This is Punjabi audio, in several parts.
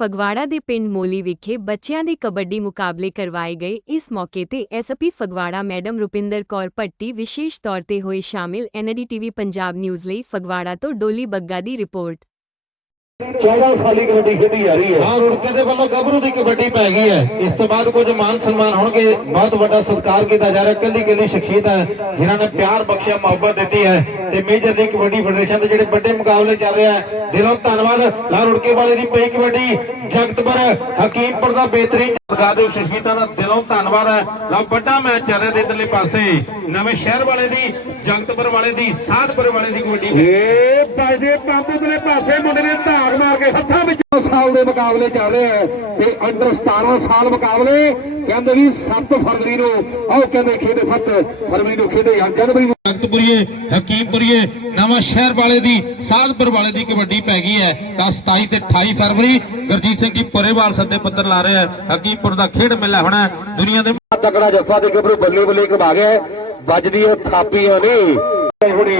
ਫਗਵਾੜਾ ਦੇ ਪਿੰਡ ਮੋਲੀ ਵਿਖੇ ਬੱਚਿਆਂ ਦੇ ਕਬੱਡੀ ਮੁਕਾਬਲੇ ਕਰਵਾਏ ਗਏ। ਇਸ ਮੌਕੇ ਤੇ ਐਸਪੀ ਫਗਵਾੜਾ ਮੈਡਮ ਰੁਪਿੰਦਰ ਕੌਰ ਭੱਟੀ ਵਿਸ਼ੇਸ਼ ਤੌਰ ਤੇ ਹੋਏ ਸ਼ਾਮਿਲ ਐਨਡੀਟੀਵੀ ਪੰਜਾਬ ਨਿਊਜ਼ ਲਈ ਫਗਵਾੜਾ ਤੋਂ ਡੋਲੀ ਬੱਗਾ ਦੀ ਰਿਪੋਰਟ। 14 ਸਾਲੀ ਕਬੱਡੀ ਖੇਡੀ ਜਾ ਰਹੀ ਹੈ। ਹਾਂ ਰੁੜਕੇ ਦੇ ਵੱਲੋਂ ਗੱਭਰੂ ਦੀ ਕਬੱਡੀ ਪੈ ਗਈ ਹੈ। ਇਸ ਤੋਂ ਬਾਅਦ ਕੁਝ ਮਾਨ ਸਨਮਾਨ ਹੋਣਗੇ। ਬਹੁਤ ਵੱਡਾ ਸਤਿਕਾਰ ਕੀਤਾ ਜਾ ਰਿਹਾ। ਕੱਲੀ ਕੱਲੀ ਸ਼ਖਸੀਅਤ ਹੈ ਜਿਨ੍ਹਾਂ ਨੇ ਪਿਆਰ ਬਖਸ਼ਿਆ ਮੁਹੱਬਤ ਦਿੱਤੀ ਹੈ ਤੇ ਮੇਜਰ ਲੀਗ ਕਬੱਡੀ ਫੈਡਰੇਸ਼ਨ ਦੇ ਜਿਹੜੇ ਵੱਡੇ ਮੁਕਾਬਲੇ ਚੱਲ ਰਿਹਾ ਹੈ ਦਿਲੋਂ ਧੰਨਵਾਦ। ਲਾ ਰੁੜਕੇ ਵਾਲੇ ਦੀ ਪਈ ਕਬੱਡੀ ਜਗਤਪੁਰ ਹਕੀਮਪੁਰ ਦਾ ਬੇਹਤਰੀਨ ਸਰਕਾਰੀ ਸ਼ਖਸੀਅਤਾਂ ਦਾ ਦਿਲੋਂ ਧੰਨਵਾਦ ਹੈ। ਲਾ ਵੱਡਾ ਮੈਚ ਚੱਲ ਰਿਹਾ ਦੇ ਇਧਰਲੇ ਪਾਸੇ। ਨਵੇਂ ਸ਼ਹਿਰ ਵਾਲੇ ਦੀ ਜਗਤਪੁਰ ਵਾਲੇ ਦੀ ਸਾਧਪੁਰ ਵਾਲੇ ਦੀ ਕਬੱਡੀ। ਏ ਬਾਜੇ ਪੰਪ ਪਾਸੇ ਮੁੰਡੇ ਨੇ ਧਾਗ ਮਾਰ ਕੇ ਹੱਥਾਂ ਵਿੱਚ ਸਾਲ ਦੇ ਮੁਕਾਬਲੇ ਚੱਲ ਰਹੇ ਹੈ ਤੇ ਅੰਡਰ 17 ਸਾਲ ਮੁਕਾਬਲੇ ਕਹਿੰਦੇ ਵੀ 7 ਫਰਵਰੀ ਨੂੰ ਆਓ ਕਹਿੰਦੇ ਖੇਡ 7 ਫਰਵਰੀ ਨੂੰ ਖੇਡੇ ਜਾਂ ਜਨਵਰੀ ਨੂੰ ਜਗਤਪੁਰੀਏ ਹਕੀਮਪੁਰੀਏ ਨਵਾਂ ਸ਼ਹਿਰ ਵਾਲੇ ਦੀ ਸਾਧਪੁਰ ਵਾਲੇ ਦੀ ਕਬੱਡੀ ਪੈ ਗਈ ਹੈ ਤਾਂ 27 ਤੇ 28 ਫਰਵਰੀ ਗੁਰਜੀਤ ਸਿੰਘ ਜੀ ਪਰੇਵਾਲ ਸੱਦੇ ਪੱਤਰ ਲਾ ਰਿਹਾ ਹੈ ਹਕੀਮਪੁਰ ਦਾ ਖੇਡ ਮੇਲਾ ਹੋਣਾ। ਦੁਨੀਆ ਦੇ ਤਕੜਾ ਜੱਫਾ ਦੇ ਗੱਭਰੂ ਬੱਲੇ ਬੱਲੇ ਘਮਾ ਗਿਆ। ਵੱਜਦੀ ਉਹ ਥਾਪੀਆਂ ਨਹੀਂ ਹੁਣੀ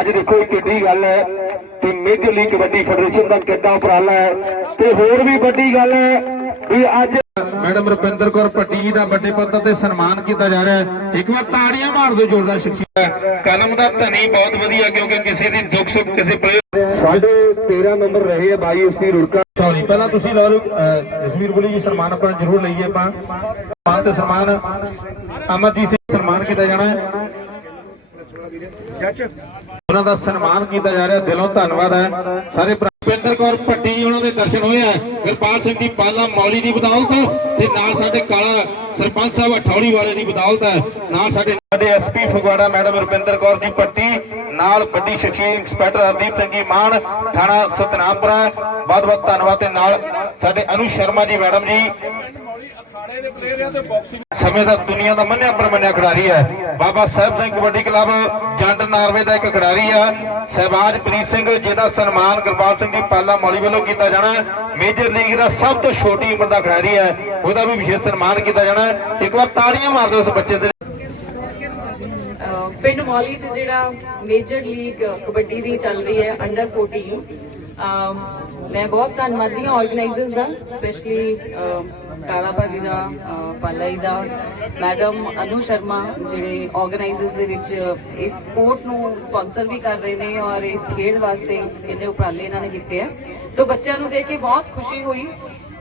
ਅੱਜ ਦੇਖੋ ਕਿੱਡੀ ਗੱਲ ਹੈ ਕਿ ਮੇਜਰ ਲੀਗ ਕਬੱਡੀ ਫੈਡਰੇਸ਼ਨ ਦਾ ਕਿੱਡਾ ਉਪਰਾਲਾ ਹੈ। ਤੇ ਹੋਰ ਵੀ ਵੱਡੀ ਗੱਲ ਹੈ ਵੀ ਅੱਜ ਮੈਡਮ ਰੁਪਿੰਦਰ ਕੌਰ ਜੀ ਦਾ ਵੱਡੇ ਪੱਧਰ ਤੇ ਸਨਮਾਨ ਕੀਤਾ ਜਾ ਰਿਹਾ ਹੈ। ਇੱਕ ਵਾਰ ਤਾੜੀਆਂ ਮਾਰ ਦਿਓ ਜ਼ੋਰਦਾਰ ਸ਼ਖਸੀਅਤ ਕਲਮ ਦਾ ਧਨੀ ਬਹੁਤ ਵਧੀਆ ਕਿਉਂਕਿ ਕਿਸੇ ਦੀ ਦੁੱਖ ਸੁੱਖ ਕਿਸੇ ਪਲੇ ਸਾਡੇ 13 ਨੰਬਰ ਰਹੇ ਹੈ ਬਾਈ ਉਸੀ ਰੁੜਕਾ। ਸੌਰੀ ਪਹਿਲਾਂ ਤੁਸੀਂ ਲਓ ਜਸਵੀਰ ਬੁਲੀ ਜੀ ਸਨਮਾਨ ਆਪਾਂ ਜ਼ਰੂਰ ਲਈਏ ਆਪਾਂ। ਸਨਮਾਨ ਤੇ ਸਨਮਾਨ ਅਮਰਜੀਤ ਸਿੰਘ ਸਨਮਾਨ ਕੀਤਾ ਜਾਣਾ ਹੈ। ਉਹਨਾਂ ਦਾ ਸਨਮਾਨ ਕੀਤਾ ਜਾ ਰਿਹਾ, ਦਿਲੋਂ ਧੰਨਵਾਦ ਹੈ। ਸਾਰੇ ਪ੍ਰਪਿੰਦਰ ਕੌਰ ਭੱਟੀ ਜੀ ਉਹਨਾਂ ਦੇ ਦਰਸ਼ਨ ਹੋਏ ਆ। ਕਿਰਪਾਲ ਸਿੰਘ ਦੀ ਪਾਲਾ ਮੌਲੀ ਦੀ ਬਦੌਲਤ ਤੇ ਨਾਲ ਸਾਡੇ ਕਾਲਾ ਸਰਪੰਚ ਸਾਹਿਬ ਅਠੌਲੀ ਵਾਲੇ ਦੀ ਬਦੌਲਤ ਹੈ। ਨਾਲ ਸਾਡੇ ਸਾਡੇ ਐਸਪੀ ਫਗਵਾੜਾ ਮੈਡਮ ਰੁਪਿੰਦਰ ਕੌਰ ਜੀ ਭੱਟੀ, ਨਾਲ ਵੱਡੀ ਸ਼ਖਸੀਅਤ ਇੰਸਪੈਕਟਰ ਹਰਦੀਪ ਸਿੰਘ ਜੀ ਮਾਨ, ਥਾਣਾ ਸਤਨਾਮਪੁਰਾ। ਬਹੁਤ ਬਹੁਤ ਧੰਨਵਾਦ ਤੇ ਨਾਲ ਸਾਡੇ ਅਨੂ ਸ਼ਰਮਾ ਜੀ ਮੈਡਮ ਜੀ ਸਮੇਂ ਦਾ ਦੁਨੀਆ ਦਾ ਮੰਨਿਆ ਪਰਮੰਨਿਆ ਖਿਡਾਰੀ ਹੈ। ਬਾਬਾ ਸਾਹਿਬ ਸਿੰਘ ਕਬੱਡੀ ਕਲੱਬ ਜੰਡ ਨਾਰਵੇ ਦਾ ਇੱਕ ਖਿਡਾਰੀ ਆ ਸਹਿਬਾਜ ਪ੍ਰੀਤ ਸਿੰਘ, ਜਿਹਦਾ ਸਨਮਾਨ ਗੁਰਪਾਲ ਸਿੰਘ ਜੀ ਪਾਲਾ ਮੌਲੀ ਵੱਲੋਂ ਕੀਤਾ ਜਾਣਾ ਮੇਜਰ ਲੀਗ ਦਾ ਸਭ ਤੋਂ ਛੋਟੀ ਉਮਰ ਦਾ ਖਿਡਾਰੀ ਹੈ। ਉਹਦਾ ਵੀ ਵਿਸ਼ੇਸ਼ ਸਨਮਾਨ ਕੀਤਾ ਜਾਣਾ ਇੱਕ ਵਾਰ ਤਾੜੀਆਂ ਮਾਰ ਦਿਓ ਉਸ ਬੱਚੇ ਦੇ ਪਿੰਡ ਮੌਲੀ 'ਚ ਜਿਹੜਾ ਮੇਜਰ ਲੀਗ ਕਬੱਡੀ ਦੀ ਚੱਲ ਰਹੀ ਹੈ ਅੰਡਰ 14 Um, ਮੈਂ ਬਹੁਤ ਧੰਨਵਾਦੀ ਹਾਂ ਆਰਗੇਨਾਈਜ਼ਰਸ ਦਾ ਸਪੈਸ਼ਲੀ ਕਾਲਾ um, ਭਾਜੀ ਦਾ ਅਹ ਪਾਲਾ ਜੀ ਦਾ ਮੈਡਮ ਅਨੂ ਸ਼ਰਮਾ ਜਿਹੜੇ ਆਰਗੇਨਾਈਜ਼ਰਸ ਦੇ ਵਿੱਚ ਇਸ ਸਪੋਰਟ ਨੂੰ ਸਪਾਂਸਰ ਵੀ ਕਰ ਰਹੇ ਨੇ ਔਰ ਇਸ ਖੇਡ ਵਾਸਤੇ ਇਹਨੇ ਉਪਰਾਲੇ ਇਹਨਾਂ ਨੇ ਕੀਤੇ ਆ। ਤੋਂ ਬੱਚਿਆਂ ਨੂੰ ਦੇਖ ਕੇ ਬਹੁਤ ਖੁਸ਼ੀ ਹੋਈ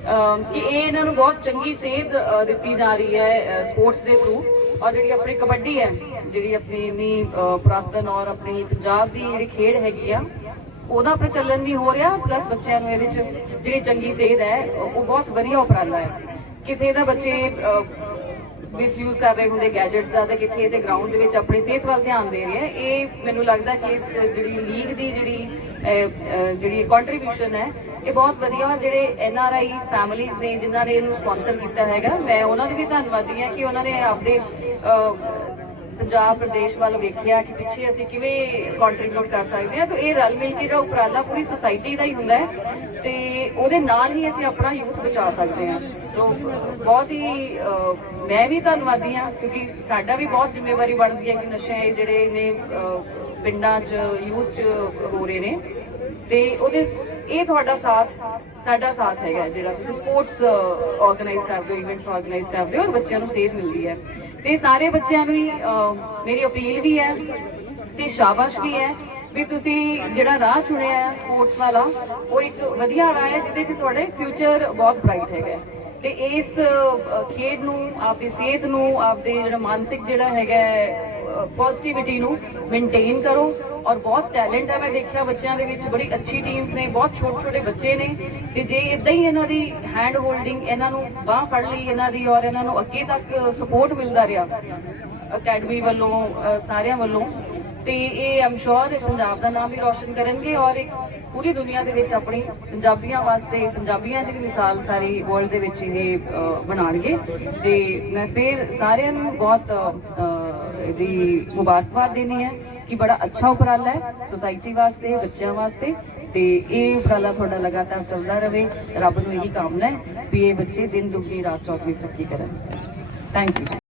ਕਿ ਇਹ ਇਹਨਾਂ ਨੂੰ ਬਹੁਤ ਚੰਗੀ ਸੇਧ ਦਿੱਤੀ ਜਾ ਰਹੀ ਹੈ ਸਪੋਰਟਸ ਦੇ ਥਰੂ ਔਰ ਜਿਹੜੀ ਆਪਣੀ ਕਬੱਡੀ ਹੈ ਜਿਹੜੀ ਆਪਣੀ ਇੰਨੀ ਅ, ਪੁਰਾਤਨ ਔਰ ਆਪਣੀ ਪੰਜਾਬ ਦੀ ਜਿਹੜੀ ਖੇਡ ਹੈਗੀ ਆ ਉਹਦਾ ਪ੍ਰਚਲਨ ਵੀ ਹੋ ਰਿਹਾ ਪਲੱਸ ਬੱਚਿਆਂ ਨੂੰ ਇਹਦੇ ਚ ਜਿਹੜੀ ਚੰਗੀ ਸੇਧ ਹੈ, ਉਹ ਬਹੁਤ ਵਧੀਆ ਉਪਰਾਲਾ ਹੈ। ਕਿਤੇ ਦਾ ਬੱਚੇ ਮਿਸਯੂਜ਼ ਕਰ ਰਹੇ ਹੁੰਦੇ ਗੈਜਟਸ ਦਾ ਤੇ ਕਿੱਥੇ ਤੇ ਗਰਾਊਂਡ ਦੇ ਵਿੱਚ ਆਪਣੀ ਸਿਹਤ ਵੱਲ ਧਿਆਨ ਦੇ ਰਹੇ ਆ ਇਹ ਮੈਨੂੰ ਲੱਗਦਾ ਕਿ ਇਸ ਜਿਹੜੀ ਲੀਗ ਦੀ ਜਿਹੜੀ ਜਿਹੜੀ ਕੰਟਰੀਬਿਊਸ਼ਨ ਹੈ, ਇਹ ਬਹੁਤ ਵਧੀਆ ਜਿਹੜੇ ਐਨ ਆਰ ਆਈ ਫੈਮਿਲੀਆਂ ਨੇ ਜਿਨ੍ਹਾਂ ਨੇ ਇਹਨੂੰ ਸਪਾਂਸਰ ਕੀਤਾ ਹੈਗਾ। ਮੈਂ ਉਹਨਾਂ ਦੀ ਵੀ ਧੰਨਵਾਦੀ ਹਾਂ ਕਿ ਉਹਨਾਂ ਨੇ ਆਪਦੇ ਪੰਜਾਬ ਪ੍ਰਦੇਸ਼ ਵੱਲ ਵੇਖਿਆ ਕਿ ਪਿੱਛੇ ਅਸੀਂ ਕਿਵੇਂ ਕੰਟਰੀਬਿਊਟ ਕਰ ਸਕਦੇ ਹਾਂ, ਤਾਂ ਇਹ ਰਲ ਮਿਲ ਕੇ ਜਿਹੜਾ ਉਪਰਾਲਾ ਪੂਰੀ ਸੁਸਾਇਟੀ ਦਾ ਹੀ ਹੁੰਦਾ ਹੈ ਤੇ ਉਹਦੇ ਨਾਲ ਹੀ ਅਸੀਂ ਆਪਣਾ ਯੂਥ ਬਚਾ ਸਕਦੇ ਹਾਂ। ਤੋਂ ਬਹੁਤ ਹੀ ਮੈਂ ਵੀ ਧੰਨਵਾਦੀ ਹਾਂ ਕਿਉਂਕਿ ਸਾਡਾ ਵੀ ਬਹੁਤ ਜ਼ਿੰਮੇਵਾਰੀ ਬਣਦੀ ਹੈ ਕਿ ਨਸ਼ੇ ਜਿਹੜੇ ਨੇ ਪਿੰਡਾਂ 'ਚ, ਯੂਥ 'ਚ ਹੋ ਰਹੇ ਨੇ ਤੇ ਉਹਦੇ ਇਹ ਤੁਹਾਡਾ ਸਾਥ, ਸਾਡਾ ਸਾਥ ਹੈਗਾ ਜਿਹੜਾ ਤੁਸੀਂ ਸਪੋਰਟਸ ਆਰਗੇਨਾਈਜ਼ ਕਰਦੇ ਹੋ ਇਵੈਂਟਸ ਆਰਗੇਨਾਈਜ਼ ਕਰਦੇ ਹੋ ਔਰ ਬੱਚਿਆਂ ਨੂੰ ਸੇਧ ਮਿਲਦੀ ਹੈ। ਤੇ ਸਾਰੇ ਬੱਚਿਆਂ ਨੂੰ ਮੇਰੀ ਅਪੀਲ ਵੀ ਹੈ ਤੇ ਸ਼ਾਬਾਸ਼ ਵੀ ਹੈ ਵੀ ਤੁਸੀਂ ਜਿਹੜਾ ਰਾਹ ਚੁਣਿਆ ਸਪੋਰਟਸ ਵਾਲਾ, ਉਹ ਇੱਕ ਵਧੀਆ ਰਾਹ ਹੈ ਜਿਹਦੇ 'ਚ ਤੁਹਾਡੇ ਫਿਊਚਰ ਬਹੁਤ ਬ੍ਰਾਈਟ ਹੈਗਾ ਹੈ। ਤੇ ਇਸ ਖੇਡ ਨੂੰ, ਆਪਦੀ ਸਿਹਤ ਨੂੰ, ਆਪਦੇ ਜਿਹੜਾ ਮਾਨਸਿਕ ਜਿਹੜਾ ਹੈਗਾ ਪੋਜ਼ਿਟਿਵਿਟੀ ਨੂੰ ਮੇਨਟੇਨ ਕਰੋ ਔਰ ਬਹੁਤ ਟੈਲੈਂਟ ਹੈ। ਮੈਂ ਦੇਖਿਆ ਬੱਚਿਆਂ ਦੇ ਵਿੱਚ ਬੜੀ ਅੱਛੀ ਟੀਮਸ ਨੇ ਬਹੁਤ ਛੋਟੇ ਛੋਟੇ ਬੱਚੇ ਨੇ। ਤੇ ਜੇ ਇਦਾਂ ਹੀ ਇਹਨਾਂ ਦੀ ਹੈਂਡ ਹੋਲਡਿੰਗ ਇਹਨਾਂ ਨੂੰ ਬਾਹ ਫੜ ਲਈ ਇਹਨਾਂ ਦੀ ਔਰ ਇਹਨਾਂ ਨੂੰ ਅੱਗੇ ਤੱਕ ਸਪੋਰਟ ਮਿਲਦਾ ਰਿਹਾ ਅਕੈਡਮੀ ਵੱਲੋਂ ਸਾਰਿਆਂ ਵੱਲੋਂ ਤੇ ਇਹ ਆਮ ਸ਼ੋਰ ਪੰਜਾਬ ਦਾ ਨਾਮ ਵੀ ਰੋਸ਼ਨ ਕਰਨਗੇ ਔਰ ਇੱਕ ਪੂਰੀ ਦੁਨੀਆ ਦੇ ਵਿੱਚ ਆਪਣੀ ਪੰਜਾਬੀਆਂ ਵਾਸਤੇ ਪੰਜਾਬੀਆਂ ਦੀ ਮਿਸਾਲ ਸਾਰੀ ਵਰਲਡ ਦੇ ਵਿੱਚ ਇਹ ਅਹ, ਬਣਾਉਣਗੇ। ਤੇ ਮੈਂ ਫਿਰ ਸਾਰਿਆਂ ਨੂੰ ਬਹੁਤ ਅਹ, ਇਹਦੀ ਮੁਬਾਰਕਬਾਦ ਦੇਣੀ ਹੈ। ਕਿ ਬੜਾ ਅੱਛਾ ਉਪਰਾਲਾ ਹੈ ਸੋਸਾਇਟੀ ਵਾਸਤੇ, ਬੱਚਿਆਂ ਵਾਸਤੇ ਤੇ ਇਹ ਉਪਰਾਲਾ ਤੁਹਾਡਾ ਲਗਾਤਾਰ ਚੱਲਦਾ ਰਹੇ। ਰੱਬ ਨੂੰ ਇਹੀ ਕਾਮਨਾ ਹੈ ਵੀ ਇਹ ਬੱਚੇ ਦਿਨ ਦੁਗਣੀ ਰਾਤ ਚੌਗਣੀ ਤਰੱਕੀ ਕਰਨ। Thank you